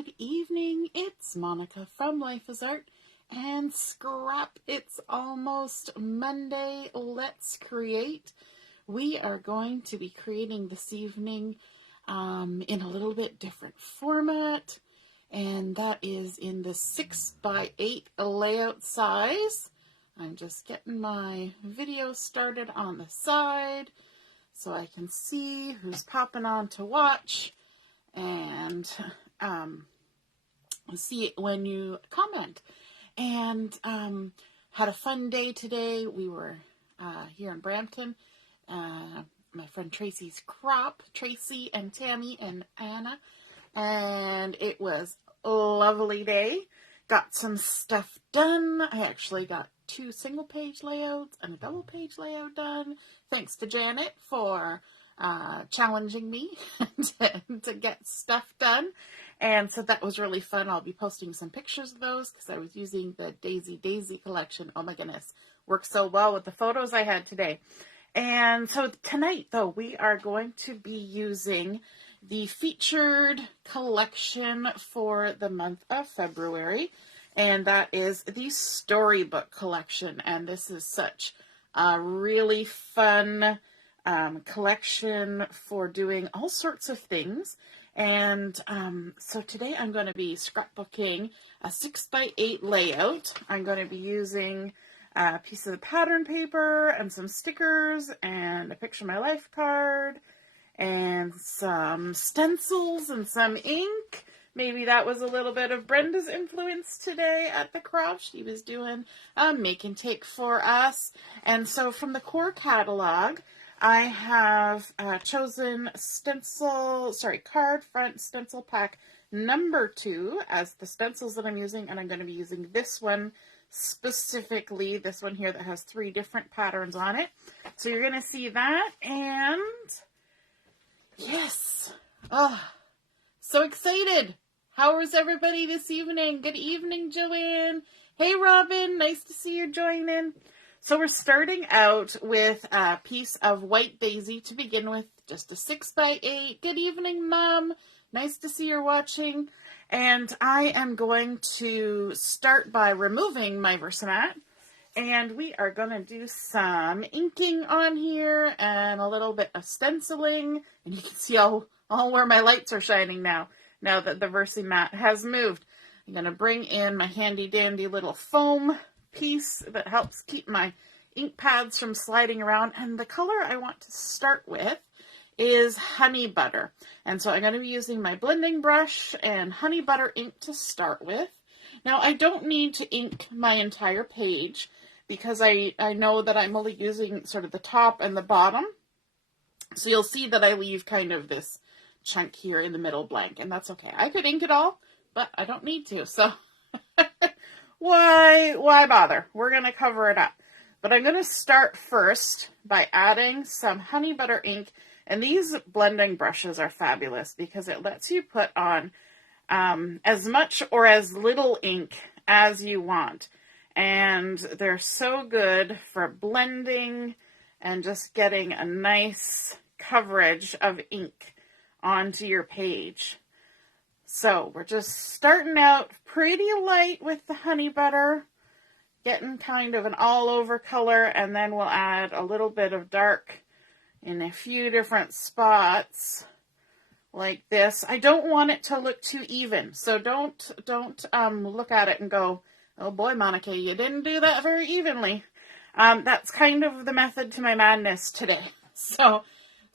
Good evening, it's Monica from Life is Art and Scrap. It's almost Monday. Let's create. We are going to be creating this evening in a little bit different format, and that is in the 6x8 layout size. I'm just getting my video started on the side so I can see who's popping on to watch and see it when you comment. And had a fun day today. We were here in Brampton. My friend Tracy's crop, Tracy and Tammy and Anna, and it was a lovely day. Got some stuff done. I actually got 2 single-page layouts and a double-page layout done. Thanks to Janet for challenging me to get stuff done. And so that was really fun. I'll be posting some pictures of those because I was using the Daisy collection. Oh my goodness. Worked so well with the photos I had today. And so tonight, though, we are going to be using the featured collection for the month of February. And that is the Storybook collection. And this is such a really fun collection for doing all sorts of things. And so today I'm going to be scrapbooking a 6x8 layout. I'm going to be using a piece of the pattern paper and some stickers and a picture of my life card and some stencils and some ink. Maybe that was a little bit of Brenda's influence today at the craft. She was doing a make and take for us. And so from the core catalog, I have chosen card front stencil pack number 2 as the stencils that I'm using, and I'm going to be using this one specifically, this one here that has 3 different patterns on it. So you're going to see that, and yes, so excited. How is everybody this evening? Good evening, Joanne. Hey, Robin, nice to see you joining. So we're starting out with a piece of white daisy to begin with, just a 6x8. Good evening, Mom. Nice to see you're watching. And I am going to start by removing my Versamat. And we are going to do some inking on here and a little bit of stenciling. And you can see all where my lights are shining now that the Versamat has moved. I'm going to bring in my handy dandy little foam piece that helps keep my ink pads from sliding around, and the color I want to start with is honey butter. And so I'm going to be using my blending brush and honey butter ink to start with. Now I don't need to ink my entire page because I know that I'm only using sort of the top and the bottom, so you'll see that I leave kind of this chunk here in the middle blank, and that's okay. I could ink it all, but I don't need to, so Why bother? We're going to cover it up. But I'm going to start first by adding some honey butter ink. And these blending brushes are fabulous because it lets you put on as much or as little ink as you want. And they're so good for blending and just getting a nice coverage of ink onto your page. So we're just starting out pretty light with the honey butter, getting kind of an all over color, and then we'll add a little bit of dark in a few different spots like this. I don't want it to look too even, so don't look at it and go, oh boy, Monica, you didn't do that very evenly. That's kind of the method to my madness today. So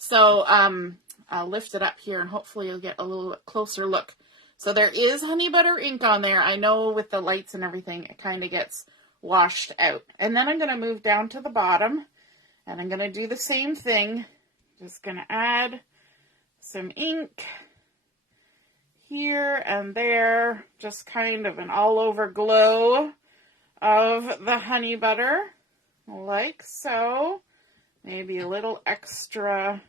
I'll lift it up here and hopefully you'll get a little closer look. So there is honey butter ink on there. I know with the lights and everything, it kind of gets washed out. And then I'm going to move down to the bottom and I'm going to do the same thing. Just going to add some ink here and there. Just kind of an all over glow of the honey butter, like so. Maybe a little extra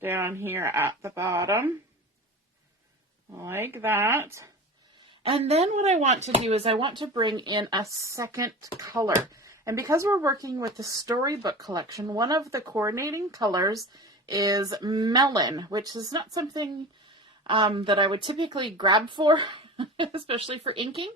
down here at the bottom. Like that. And then what I want to do is I want to bring in a second color. And because we're working with the Storybook collection, one of the coordinating colors is Melon, which is not something that I would typically grab for, especially for inking,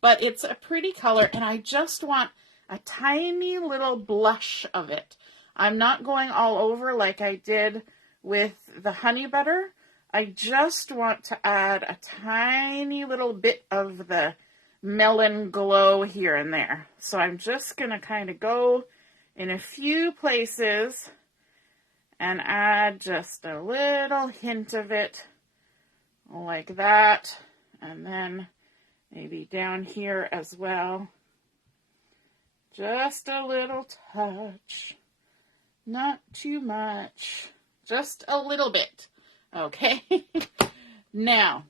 but it's a pretty color, and I just want a tiny little blush of it. I'm not going all over like I did with the honey butter. I just want to add a tiny little bit of the melon glow here and there. So I'm just going to kind of go in a few places and add just a little hint of it like that. And then maybe down here as well. Just a little touch. Not too much. Just a little bit. Okay. Now,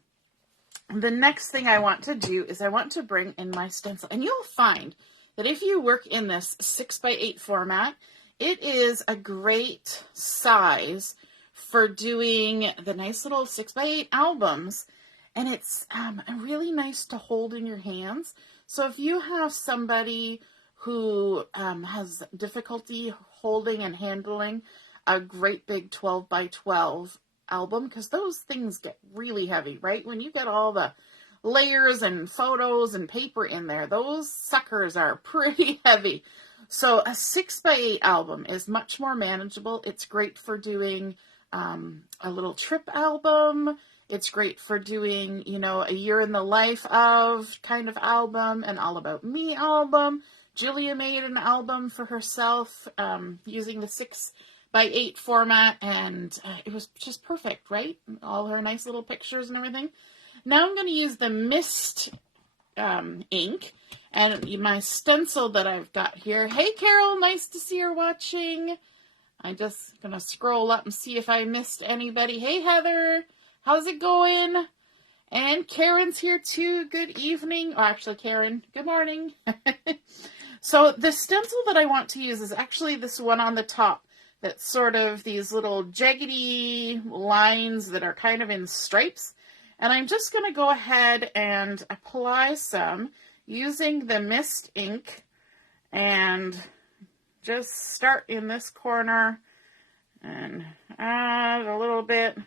the next thing I want to do is I want to bring in my stencil. And you'll find that if you work in this 6x8 format, it is a great size for doing the nice little 6x8 albums. And it's really nice to hold in your hands. So if you have somebody who has difficulty holding and handling a great big 12x12 album, because those things get really heavy, right? When you get all the layers and photos and paper in there, those suckers are pretty heavy. So a 6x8 album is much more manageable. It's great for doing a little trip album. It's great for doing, you know, a year in the life of kind of album, an all about me album. Julia made an album for herself using the 6x8 format, and it was just perfect, right? All her nice little pictures and everything. Now I'm going to use the mist ink and my stencil that I've got here. Hey, Carol, nice to see her watching. I'm just going to scroll up and see if I missed anybody. Hey, Heather, how's it going? And Karen's here too. Good evening. Oh, actually, Karen, good morning. So the stencil that I want to use is actually this one on the top. That's sort of these little jaggedy lines that are kind of in stripes. And I'm just going to go ahead and apply some using the mist ink and just start in this corner and add a little bit.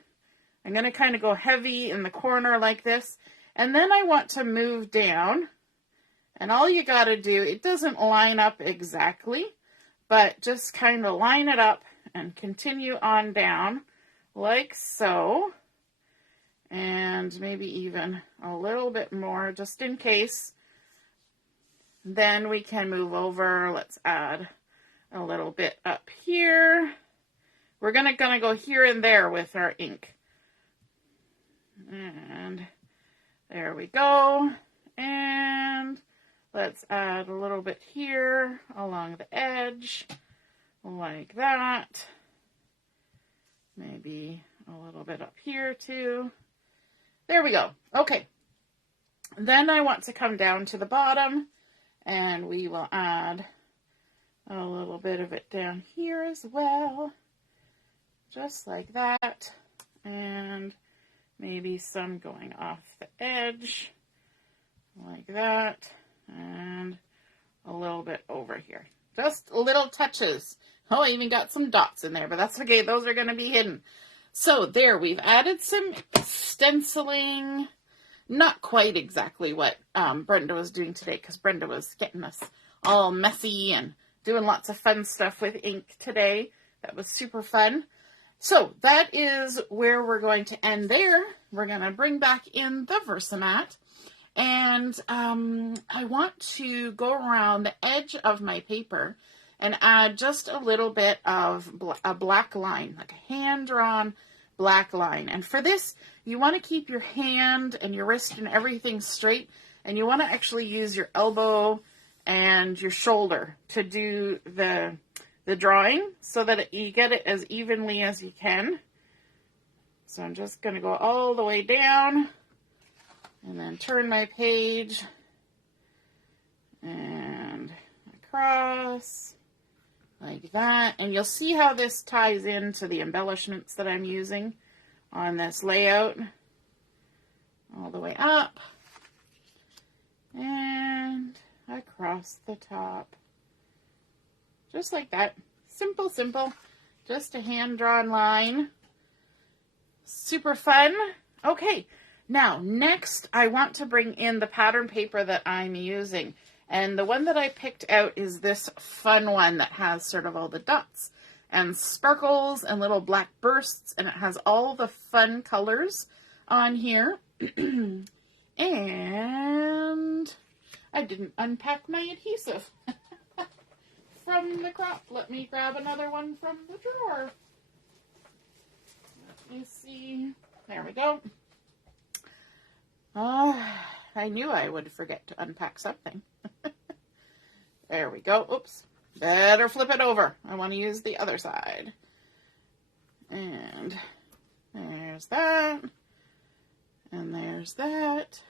I'm going to kind of go heavy in the corner like this. And then I want to move down. And all you got to do, it doesn't line up exactly, but just kind of line it up and continue on down like so. And maybe even a little bit more just in case. Then we can move over. Let's add a little bit up here. We're gonna go here and there with our ink. And there we go. And let's add a little bit here along the edge, like that. Maybe a little bit up here too. There we go. Okay. Then I want to come down to the bottom, and we will add a little bit of it down here as well. Just like that. And maybe some going off the edge, like that. And a little bit over here. Just little touches. Oh, I even got some dots in there, but that's okay. Those are going to be hidden. So there, we've added some stenciling. Not quite exactly what Brenda was doing today, because Brenda was getting us all messy and doing lots of fun stuff with ink today. That was super fun. So that is where we're going to end there. We're going to bring back in the Versamat. And I want to go around the edge of my paper and add just a little bit of a black line, like a hand-drawn black line. And for this, you want to keep your hand and your wrist and everything straight, and you want to actually use your elbow and your shoulder to do the drawing so that you get it as evenly as you can. So I'm just going to go all the way down and then turn my page and across like that. And you'll see how this ties into the embellishments that I'm using on this layout. All the way up and across the top. Just like that. Simple, simple. Just a hand-drawn line. Super fun. Okay, now next I want to bring in the pattern paper that I'm using. And the one that I picked out is this fun one that has sort of all the dots and sparkles and little black bursts, and it has all the fun colors on here. And I didn't unpack my adhesive from the crop. Let me grab another one from the drawer. Let me see. There we go. I knew I would forget to unpack something. There we go. Oops. Better flip it over. I want to use the other side. And there's that. And there's that.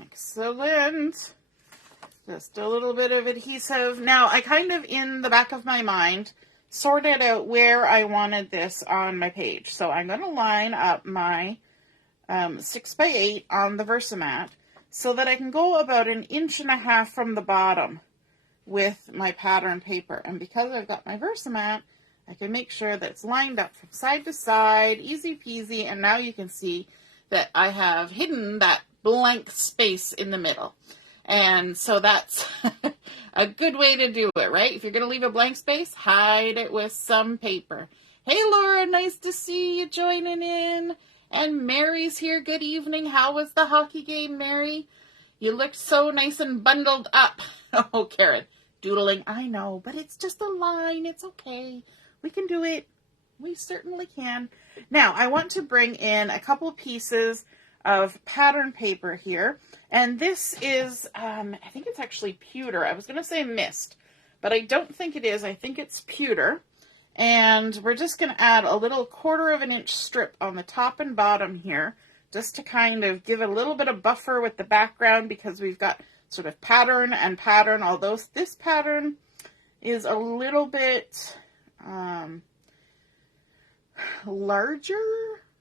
Excellent. Just a little bit of adhesive. Now, I kind of, in the back of my mind, sorted out where I wanted this on my page. So I'm going to line up my 6x8 on the Versamat so that I can go about 1.5 inches from the bottom with my pattern paper. And because I've got my Versamat, I can make sure that it's lined up from side to side, easy peasy, and now you can see that I have hidden that blank space in the middle. And so that's a good way to do it, right? If you're going to leave a blank space, hide it with some paper. Hey, Laura, nice to see you joining in. And Mary's here. Good evening. How was the hockey game, Mary? You looked so nice and bundled up. Oh, Karen, doodling. I know, but it's just a line. It's okay. We can do it. We certainly can. Now, I want to bring in a couple pieces of pattern paper here. And this is, I think it's actually pewter. I was going to say mist, but I don't think it is. I think it's pewter. And we're just going to add a little 1/4 inch strip on the top and bottom here, just to kind of give it a little bit of buffer with the background, because we've got sort of pattern and pattern, although this pattern is a little bit larger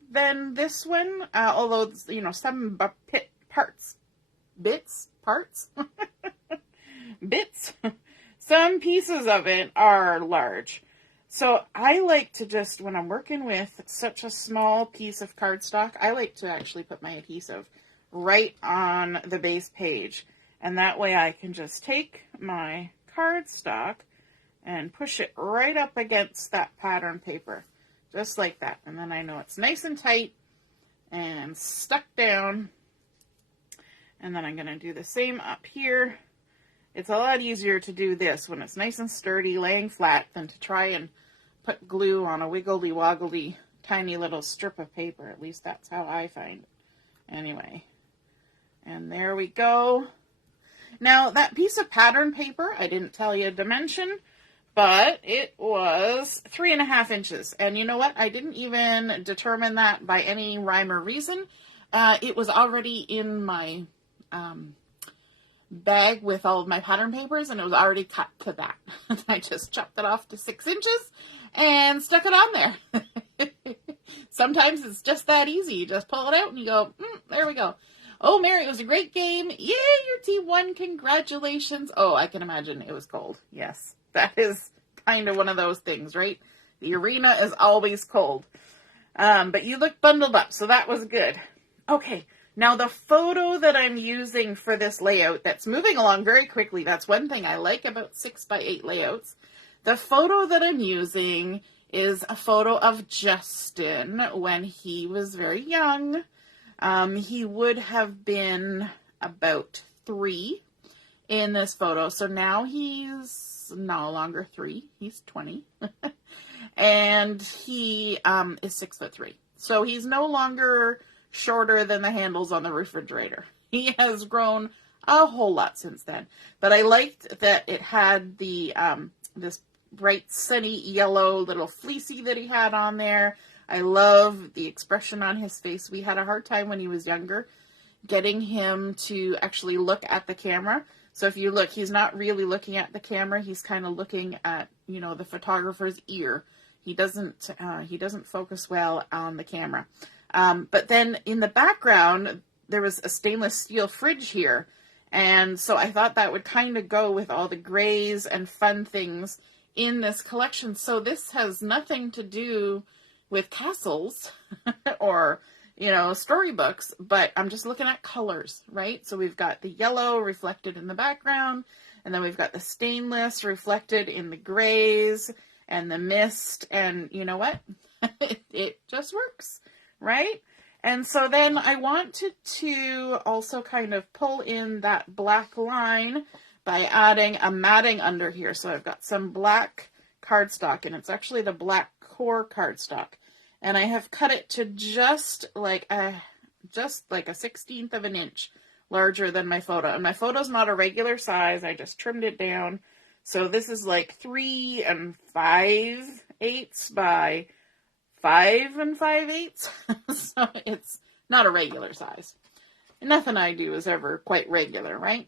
than this one, although, you know, some some pieces of it are large. So I like to just, when I'm working with such a small piece of cardstock, I like to actually put my adhesive right on the base page. And that way I can just take my cardstock and push it right up against that pattern paper, just like that. And then I know it's nice and tight and stuck down. And then I'm going to do the same up here. It's a lot easier to do this when it's nice and sturdy, laying flat, than to try and put glue on a wiggly woggly tiny little strip of paper. At least that's how I find it. Anyway, and there we go. Now, that piece of pattern paper, I didn't tell you dimension, but it was 3.5 inches. And you know what? I didn't even determine that by any rhyme or reason. It was already in my bag with all of my pattern papers, and it was already cut to that. I just chopped it off to 6 inches and stuck it on there. Sometimes it's just that easy. You just pull it out and you go, there we go. Oh, Mary, it was a great game. Yay, your team won. Congratulations. Oh, I can imagine it was cold. Yes, that is kind of one of those things, right? The arena is always cold. But you look bundled up, so that was good. Okay, now the photo that I'm using for this layout, that's moving along very quickly. That's one thing I like about 6x8 layouts. The photo that I'm using is a photo of Justin when he was very young. He would have been about 3 in this photo. So now he's no longer 3. He's 20. And he is 6'3". So he's no longer shorter than the handles on the refrigerator. He has grown a whole lot since then. But I liked that it had the this bright sunny yellow little fleecy that he had on there. I love the expression on his face. We had a hard time when he was younger getting him to actually look at the camera. So if you look, he's not really looking at the camera. He's kind of looking at, you know, the photographer's ear. He doesn't focus well on the camera. But then in the background, there was a stainless steel fridge here. And so I thought that would kind of go with all the grays and fun things in this collection. So this has nothing to do with castles or, storybooks, but I'm just looking at colors, right? So we've got the yellow reflected in the background, and then we've got the stainless reflected in the grays and the mist, and you know what? it just works, right? And so then I wanted to also kind of pull in that black line by adding a matting under here. So I've got some black cardstock, and it's actually the black core cardstock. And I have cut it to just like a 1/16 of an inch larger than my photo. And my photo's not a regular size. I just trimmed it down. So this is like 3 5/8 by 5 5/8. So it's not a regular size. Nothing I do is ever quite regular, right?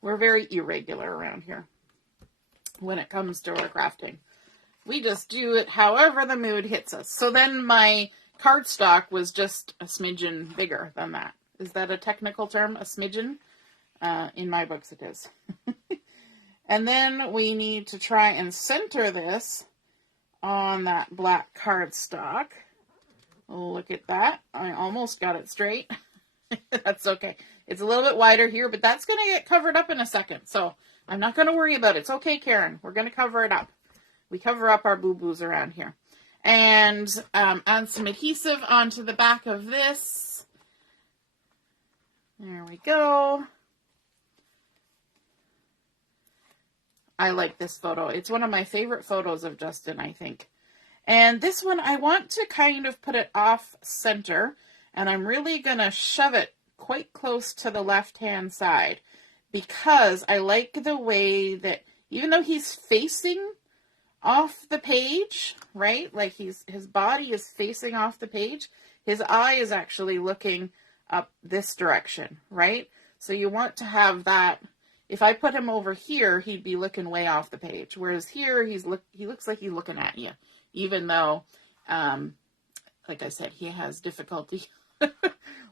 We're very irregular around here when it comes to our crafting. We just do it however the mood hits us. So then my cardstock was just a smidgen bigger than that. Is that a technical term? A smidgen? In my books it is. And then we need to try and center this on that black cardstock. Look at that. I almost got it straight. That's okay. It's a little bit wider here, but that's going to get covered up in a second. So I'm not going to worry about it. It's okay, Karen. We're going to cover it up. We cover up our boo-boos around here. And add some adhesive onto the back of this. There we go. I like this photo. It's one of my favorite photos of Justin, I think. And this one, I want to kind of put it off center. And I'm really going to shove it quite close to the left-hand side. Because I like the way that, even though he's facing off the page, right? Like his body is facing off the page. His eye is actually looking up this direction, right? So you want to have that. If I put him over here, he'd be looking way off the page. Whereas here, he looks like he's looking at you, even though, like I said, he has difficulty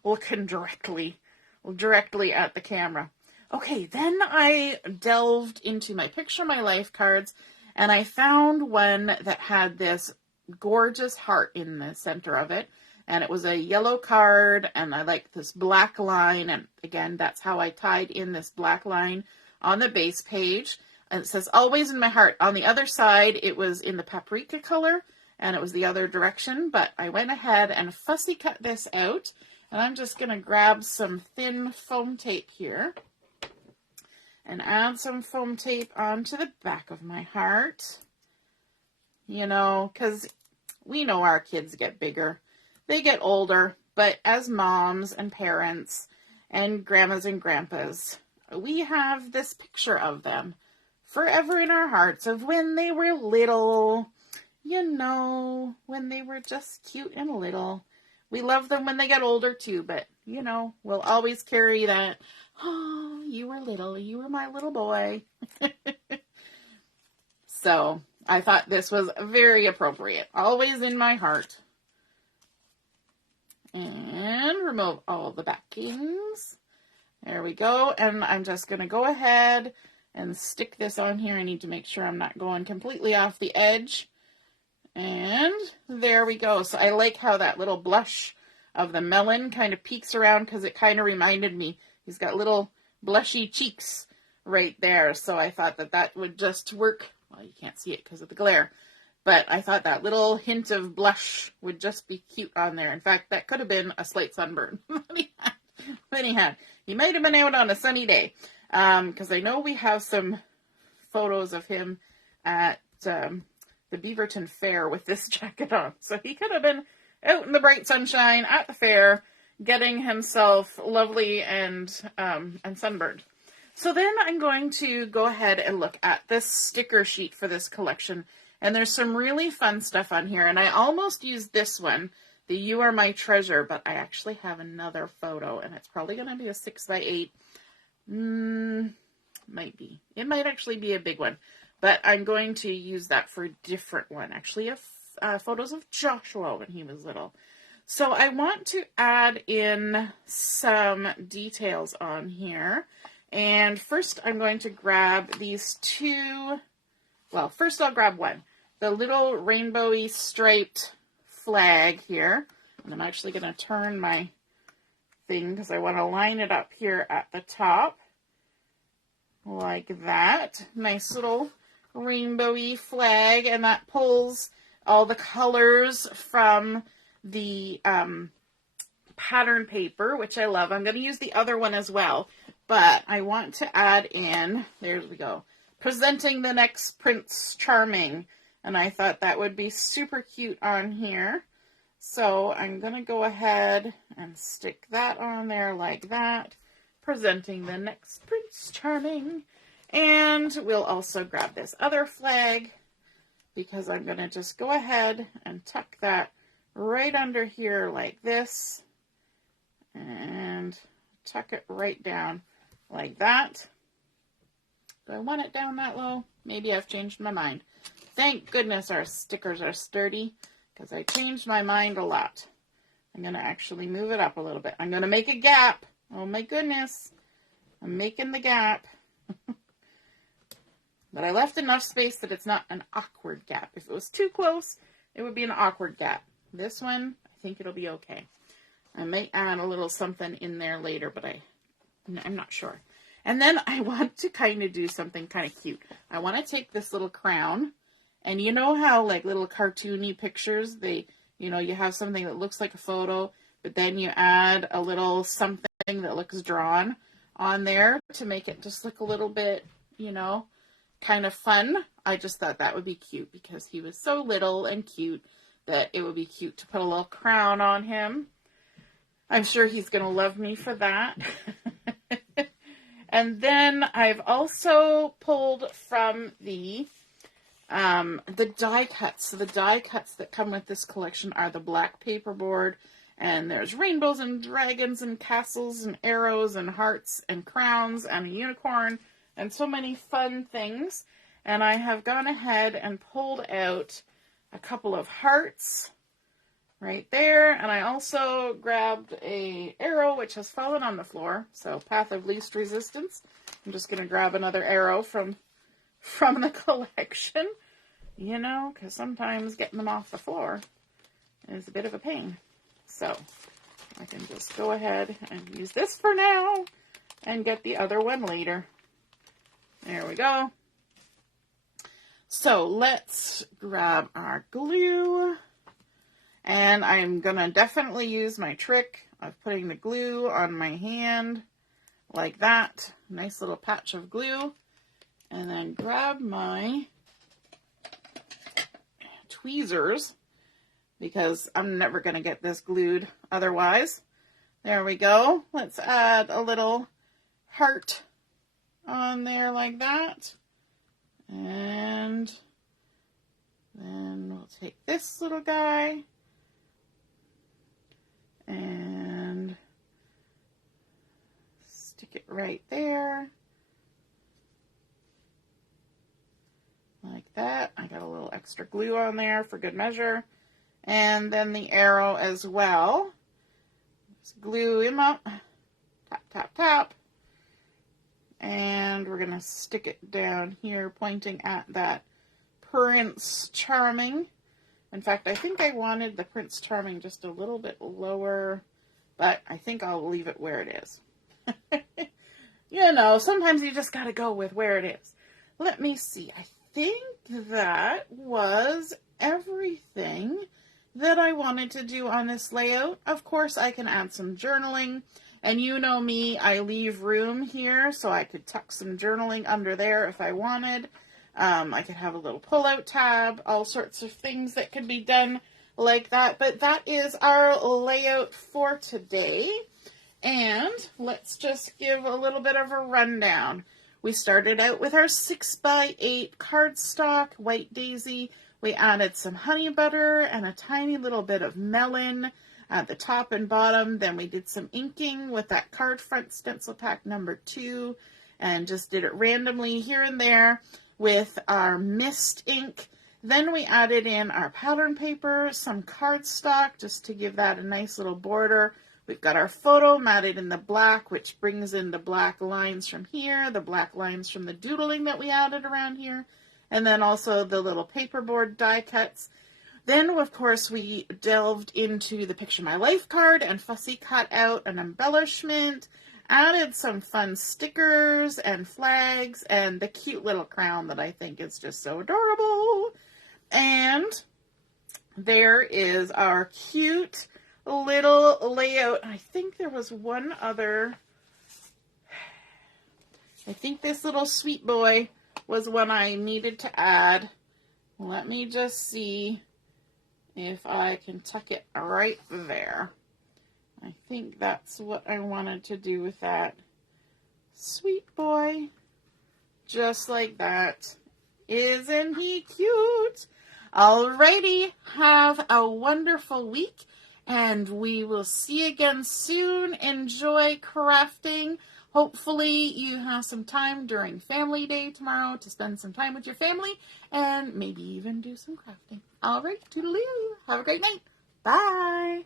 looking directly at the camera. Okay, then I delved into my Picture My Life cards, and I found one that had this gorgeous heart in the center of it. And it was a yellow card, and I like this black line. And again, that's how I tied in this black line on the base page. And it says, always in my heart. On the other side, it was in the paprika color, and it was the other direction. But I went ahead and fussy cut this out. And I'm just going to grab some thin foam tape here and add some foam tape onto the back of my heart. You know, because we know our kids get bigger. They get older, but as moms and parents and grandmas and grandpas, we have this picture of them forever in our hearts of when they were little, you know, when they were just cute and little. We love them when they get older too, but, you know, we'll always carry that, oh, you were little, you were my little boy. So I thought this was very appropriate. Always in my heart. And remove all the backings. There we go. And I'm just going to go ahead and stick this on here. I need to make sure I'm not going completely off the edge. And there we go. So I like how that little blush of the melon kind of peeks around, because it kind of reminded me. He's got little blushy cheeks right there. So I thought that that would just work. Well, you can't see it because of the glare. But I thought that little hint of blush would just be cute on there. In fact, that could have been a slight sunburn that he had. He might have been out on a sunny day. Because I know we have some photos of him at the Beaverton Fair with this jacket on. So he could have been out in the bright sunshine at the fair, getting himself lovely and sunburned. So then I'm going to go ahead and look at this sticker sheet for this collection. And there's some really fun stuff on here. And I almost used this one, the You Are My Treasure, but I actually have another photo. And it's probably going to be a 6x8. Might be. It might actually be a big one. But I'm going to use that for a different one. Actually, photos of Joshua when he was little. So I want to add in some details on here. And first I'm going to grab these two. Well, first I'll grab one. The little rainbowy striped flag here. And I'm actually going to turn my thing because I want to line it up here at the top. Like that. Nice little rainbowy flag. And that pulls all the colors from the pattern paper, which I love. I'm going to use the other one as well. But I want to add in, there we go, presenting the next Prince Charming. And I thought that would be super cute on here. So I'm going to go ahead and stick that on there like that. Presenting the next Prince Charming. And we'll also grab this other flag because I'm going to just go ahead and tuck that right under here like this. And tuck it right down like that. Do I want it down that low? Maybe I've changed my mind. Thank goodness our stickers are sturdy because I changed my mind a lot. I'm going to actually move it up a little bit. I'm going to make a gap. Oh my goodness. I'm making the gap. But I left enough space that it's not an awkward gap. If it was too close, it would be an awkward gap. This one, I think it'll be okay. I might add a little something in there later, but I'm not sure. And then I want to kind of do something kind of cute. I want to take this little crown, and you know how like little cartoony pictures, you have something that looks like a photo, but then you add a little something that looks drawn on there to make it just look a little bit, kind of fun. I just thought that would be cute because he was so little and cute that it would be cute to put a little crown on him. I'm sure he's going to love me for that. And then I've also pulled from the die cuts. So the die cuts that come with this collection are the black paperboard, and there's rainbows and dragons and castles and arrows and hearts and crowns and a unicorn and so many fun things. And I have gone ahead and pulled out a couple of hearts right there, and I also grabbed a arrow which has fallen on the floor, so path of least resistance. I'm just going to grab another arrow from the collection, because sometimes getting them off the floor is a bit of a pain. So I can just go ahead and use this for now and get the other one later. There we go. So let's grab our glue. And I'm going to definitely use my trick of putting the glue on my hand like that. Nice little patch of glue. And then grab my tweezers because I'm never going to get this glued otherwise. There we go. Let's add a little heart on there like that. And then we'll take this little guy and stick it right there like that. I got a little extra glue on there for good measure, and then the arrow as well. Just glue him up, tap tap tap, and we're gonna stick it down here pointing at that Prince Charming. In fact, I think I wanted the Prince Charming just a little bit lower, but I think I'll leave it where it is. Sometimes you just got to go with where it is. Let me see. I think that was everything that I wanted to do on this layout. Of course, I can add some journaling. And you know me, I leave room here, so I could tuck some journaling under there if I wanted. I could have a little pull-out tab, all sorts of things that could be done like that. But that is our layout for today. And let's just give a little bit of a rundown. We started out with our 6x8 cardstock, White Daisy. We added some honey butter and a tiny little bit of melon at the top and bottom. Then we did some inking with that card front stencil pack number 2 and just did it randomly here and there with our mist ink. Then we added in our pattern paper, some cardstock just to give that a nice little border. We've got our photo matted in the black, which brings in the black lines from here, the black lines from the doodling that we added around here, and then also the little paperboard die cuts. Then, of course, we delved into the Picture My Life card and fussy cut out an embellishment, added some fun stickers and flags, and the cute little crown that I think is just so adorable. And there is our cute little layout. I think there was one other. I think this little sweet boy was one I needed to add. Let me just see if I can tuck it right there. I think that's what I wanted to do with that. Sweet boy. Just like that. Isn't he cute? Alrighty, have a wonderful week, and we will see you again soon. Enjoy crafting. Hopefully you have some time during Family Day tomorrow to spend some time with your family and maybe even do some crafting. Alright, toodaloo. Have a great night. Bye.